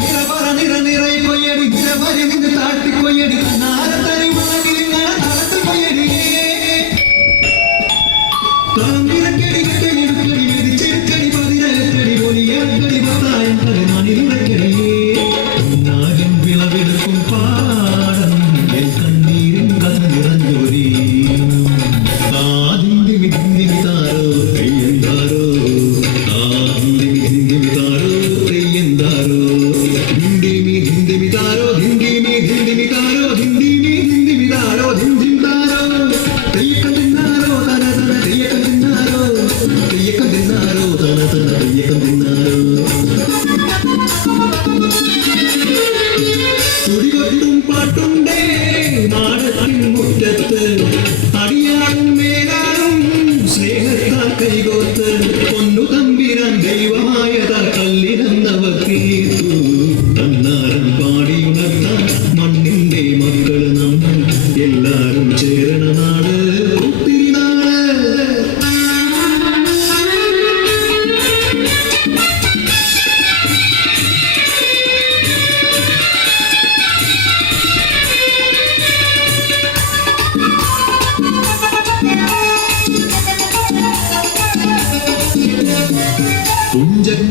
നിറ നിറ നിറയെ കൊയ്യടി നിറ വരെ നിന്ന് താട്ടിക്കൊയ്യടി നാ കുടികൊട്ടും പാട്ടുണ്ടേ നാടത്തിൻ മുറ്റത്ത് അടിയാറും മേലാറും സ്നേഹത്താ കൈകോൽ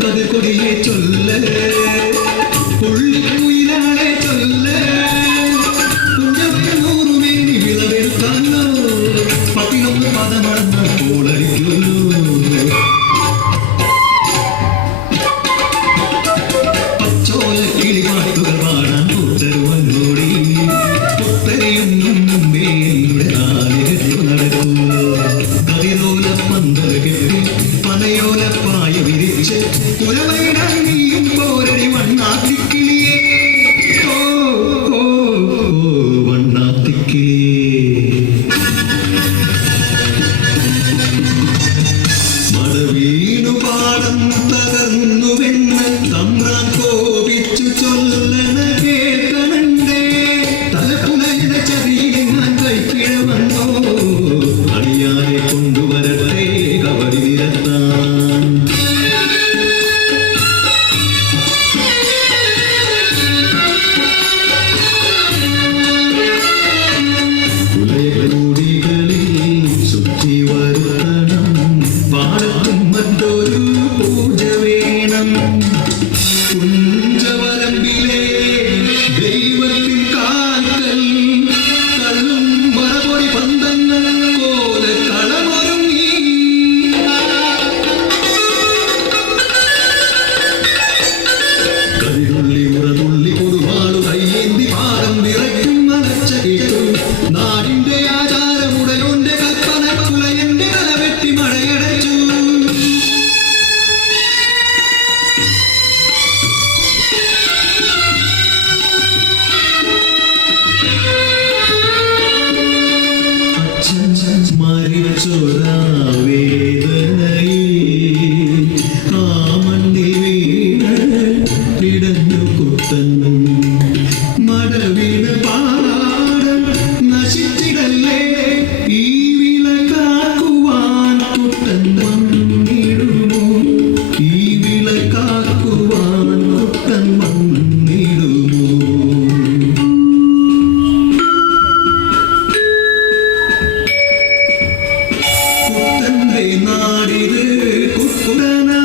என்பது கொடியே சொல்ல. புள்ளி உயிராலே சொல்ல. புஞ்சமே நூறுமே நிலவில் தன்னோ. பதினொன்று മാമന്തി വീണകൾ കിടന്നു കുത്തന്നു മടവിട പാടം നശിച്ചിടല്ലേ ഈ വിള കാക്കുവാൻ കുട്ടൻ വന്നിടുമോ ഈ വിള കാക്കുവാൻ കുട്ടൻ വന്നിടുമോ കുട്ടന്റെ നാടിത് കുട്ടനാ